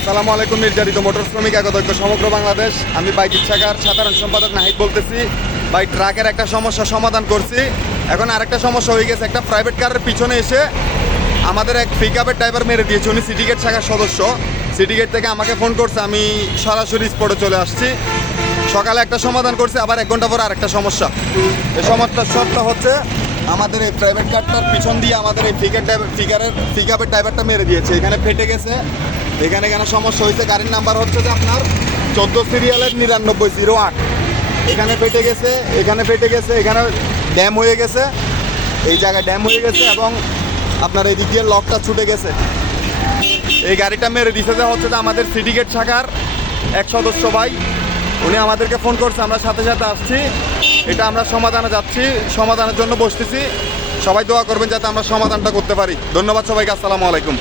আসসালামু আলাইকুম। নির্যাতিত মোটর শ্রমিক একদৈক্য সমগ্র বাংলাদেশ, আমি বাইক ইচ্ছাকার সাধারণ সম্পাদক নাহিদ বলতেছি। বাইক ট্রাকের একটা সমস্যা সমাধান করছি। এখন আরেকটা সমস্যা হয়ে গেছে, একটা প্রাইভেট কারের পিছনে এসে আমাদের এক পিকআপের ড্রাইভার মেরে দিয়েছে। উনি সিটি গেট শাখার সদস্য। সিটি গেট থেকে আমাকে ফোন করছে, আমি সরাসরি স্পটে চলে আসছি। সকালে একটা সমাধান করছে, আবার 1 ঘন্টা পর আরেকটা সমস্যা। এই সমস্যাটা হচ্ছে আমাদের এই প্রাইভেট কারটার পিছন দিয়ে আমাদের এই পিকআপের ড্রাইভারটা মেরে দিয়েছে। এখানে ফেটে গেছে, এখানে কেন সমস্যা হয়েছে, গাড়ির নাম্বার হচ্ছে যে আপনার 14 সিরিয়ালের 9908। এখানে ফেটে গেছে, এখানে ফেটে গেছে, এখানে ড্যাম হয়ে গেছে, এই জায়গায় ড্যাম হয়ে গেছে এবং আপনার এই দিক দিয়ে লকটা ছুটে গেছে। এই গাড়িটা মেরে দিতে হচ্ছে যে আমাদের সিটি গেট শাখার এক সদস্য ভাই, উনি আমাদেরকে ফোন করছে, আমরা সাথে সাথে আসছি। এটা আমরা সমাধানে যাচ্ছি, সমাধানের জন্য বসতেছি। সবাই দোয়া করবেন যাতে আমরা সমাধানটা করতে পারি। ধন্যবাদ সবাইকে। আসসালামু আলাইকুম।